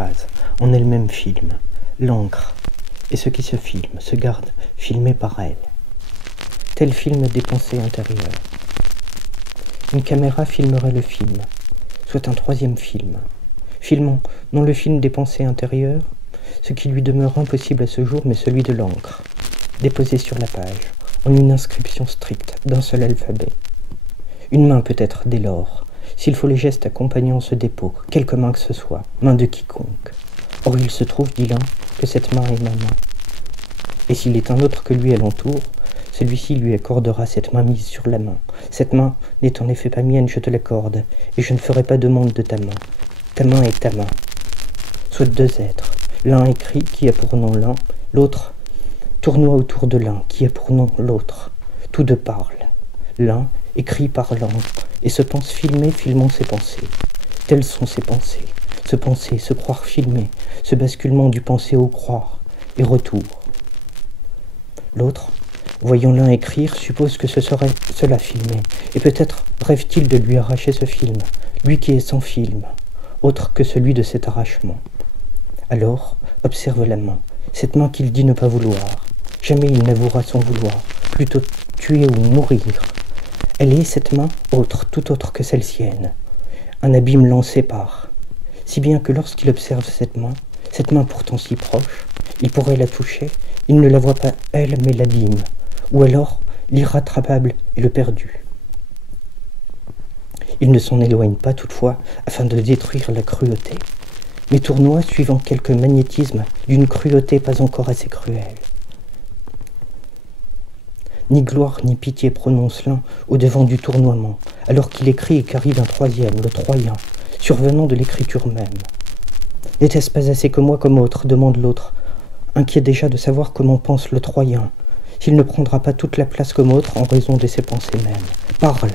phrase, en elle-même filme, l'encre, et ce qui se filme se garde filmé par elle. Tel filme des pensées intérieures. Une caméra filmerait le film, soit un troisième film, filmant non le film des pensées intérieures, ce qui lui demeure impossible à ce jour, mais celui de l'encre, déposé sur la page, en une inscription stricte d'un seul alphabet. Une main peut-être dès lors, s'il faut les gestes accompagnant ce dépôt, quelque main que ce soit, main de quiconque. Or il se trouve, dit l'un, que cette main est ma main. Et s'il est un autre que lui à l'entour, celui-ci lui accordera cette main mise sur la main. Cette main n'est en effet pas mienne, je te l'accorde, et je ne ferai pas demande de ta main. Ta main est ta main. Soit deux êtres, l'un écrit qui a pour nom l'un, l'autre tournoie autour de l'un qui a pour nom l'autre. Tous deux parlent. L'un écrit parlant, et se pense filmé filmant ses pensées. Telles sont ses pensées. Se penser, se croire filmé, ce basculement du penser au croire, et retour. L'autre, voyant l'un écrire, suppose que ce serait cela filmé, et peut-être rêve-t-il de lui arracher ce film, lui qui est sans film, autre que celui de cet arrachement. Alors, observe la main, cette main qu'il dit ne pas vouloir. Jamais il n'avouera son vouloir, plutôt tuer ou mourir. Elle est, cette main, autre, tout autre que celle sienne. Un abîme l'en sépare. Si bien que lorsqu'il observe cette main pourtant si proche, il pourrait la toucher, il ne la voit pas elle, mais l'abîme, ou alors l'irrattrapable et le perdu. Il ne s'en éloigne pas toutefois afin de détruire la cruauté, mais tournoie suivant quelque magnétisme d'une cruauté pas encore assez cruelle. Ni gloire ni pitié prononce l'un au-devant du tournoiement, alors qu'il écrit et qu'arrive un troisième, le Troyen, survenant de l'écriture même. N'était-ce pas assez que moi comme autre, demande l'autre, inquiet déjà de savoir comment pense le Troyen, s'il ne prendra pas toute la place comme autre en raison de ses pensées mêmes. Parle,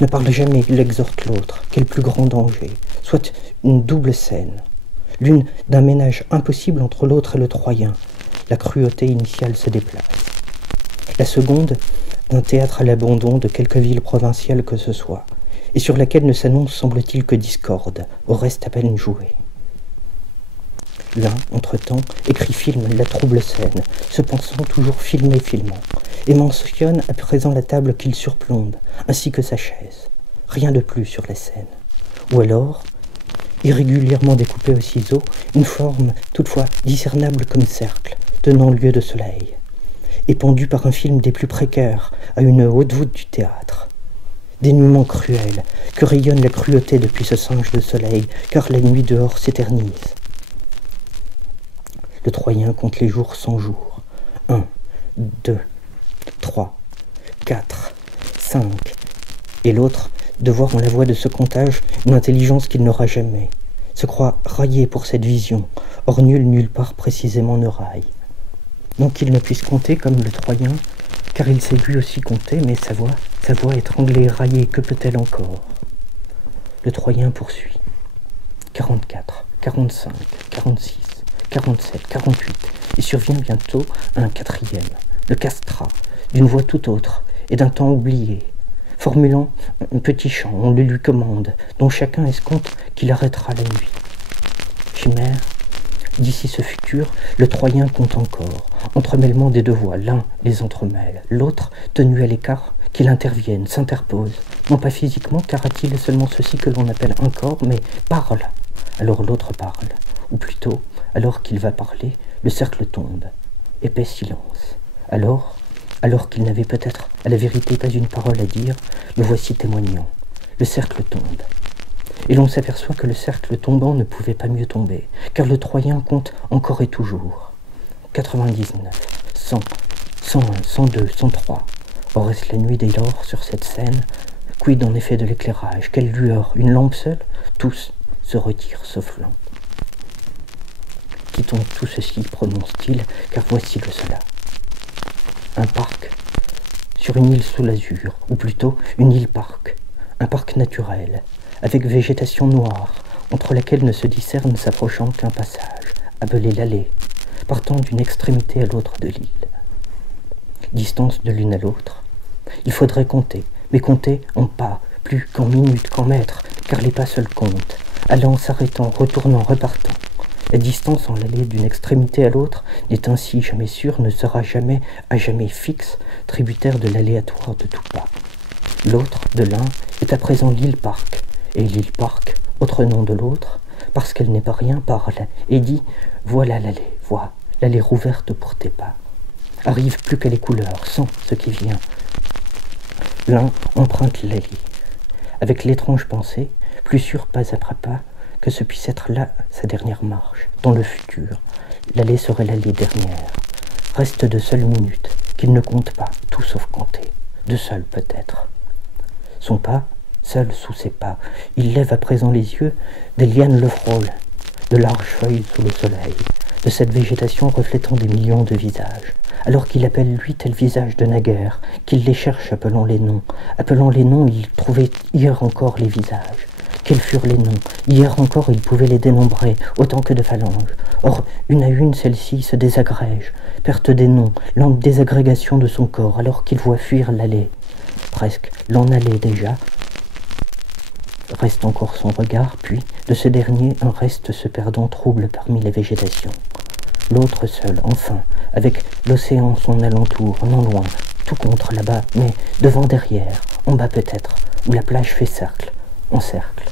ne parle jamais, l'exhorte l'autre, quel plus grand danger, soit une double scène, l'une d'un ménage impossible entre l'autre et le Troyen, la cruauté initiale se déplace. La seconde, d'un théâtre à l'abandon de quelque ville provinciale que ce soit, et sur laquelle ne s'annonce, semble-t-il, que discorde, au reste à peine joué. L'un, entre-temps, écrit filme la trouble scène, se pensant toujours filmant, et mentionne à présent la table qu'il surplombe, ainsi que sa chaise. Rien de plus sur la scène. Ou alors, irrégulièrement découpée au ciseau, une forme, toutefois discernable comme cercle, tenant lieu de soleil, et pendue par un film des plus précaires à une haute voûte du théâtre. Dénuement cruel, que rayonne la cruauté depuis ce singe de soleil, car la nuit dehors s'éternise. Le Troyen compte les jours sans jour. 1, 2, 3, 4, 5. Et l'autre, de voir en la voix de ce comptage une intelligence qu'il n'aura jamais, se croit raillé pour cette vision, or nul nulle part précisément ne raille. Non qu'il ne puisse compter comme le Troyen, car il sait lui aussi compter, mais sa voix étranglée et raillée, que peut-elle encore? Le Troyen poursuit. 44, 45, 46, 47, 48, et survient bientôt un quatrième, le castrat, d'une voix tout autre, et d'un temps oublié, formulant un petit chant, on le lui commande, dont chacun escompte qu'il arrêtera la nuit. Chimère, d'ici ce futur, le Troyen compte encore, entremêlement des deux voix, l'un les entremêle, l'autre, tenu à l'écart, qu'il intervienne, s'interpose, non pas physiquement, car a-t-il seulement ceci que l'on appelle un corps, mais parle. Alors l'autre parle, ou plutôt, alors qu'il va parler, le cercle tombe, épais silence. Alors qu'il n'avait peut-être à la vérité pas une parole à dire, le voici témoignant, le cercle tombe. Et l'on s'aperçoit que le cercle tombant ne pouvait pas mieux tomber, car le Troyen compte encore et toujours. 99, 100, 101, 102, 103. Or est-ce la nuit dès lors sur cette scène? Quid en effet de l'éclairage? Quelle lueur? Une lampe seule? Tous se retirent sauf l'un. Quittons tout ceci, prononce-t-il, car voici le cela. Un parc sur une île sous l'azur, ou plutôt une île-parc, un parc naturel, avec végétation noire, entre laquelle ne se discerne s'approchant qu'un passage, appelé l'allée, partant d'une extrémité à l'autre de l'île. Distance de l'une à l'autre, il faudrait compter, mais compter en pas, plus qu'en minutes, qu'en mètres, car les pas seuls comptent, allant, s'arrêtant, retournant, repartant, La distance en l'allée d'une extrémité à l'autre n'est ainsi jamais sûre, ne sera jamais à jamais fixe, tributaire de l'aléatoire de tout pas. L'autre de l'un est à présent l'île Parc, et l'île Parc, autre nom de l'autre, parce qu'elle n'est pas rien, parle, et dit « Voilà l'allée, vois, l'allée rouverte pour tes pas. » Arrive plus qu'à les couleurs, sans ce qui vient. L'un emprunte l'allée, avec l'étrange pensée, plus sûr pas après pas, que ce puisse être là sa dernière marche. Dans le futur, l'allée serait l'allée dernière. Reste de seules minutes, qu'il ne compte pas, tout sauf compter. De seules peut-être. Son pas, seul sous ses pas, il lève à présent les yeux, des lianes le frôlent, de larges feuilles sous le soleil, de cette végétation reflétant des millions de visages, alors qu'il appelle lui tel visage de naguère, qu'il les cherche appelant les noms, il trouvait hier encore les visages. Quels furent les noms? Hier encore il pouvait les dénombrer, autant que de phalanges. Or, une à une, celles-ci se désagrègent, perte des noms, lente désagrégation de son corps, alors qu'il voit fuir l'allée. Presque l'en allait déjà. Reste encore son regard, puis, de ce dernier, un reste se perdant trouble parmi les végétations. L'autre seul, enfin, avec l'océan son alentour, non loin, tout contre là-bas, mais devant derrière, en bas peut-être, où la plage fait cercle, en cercle.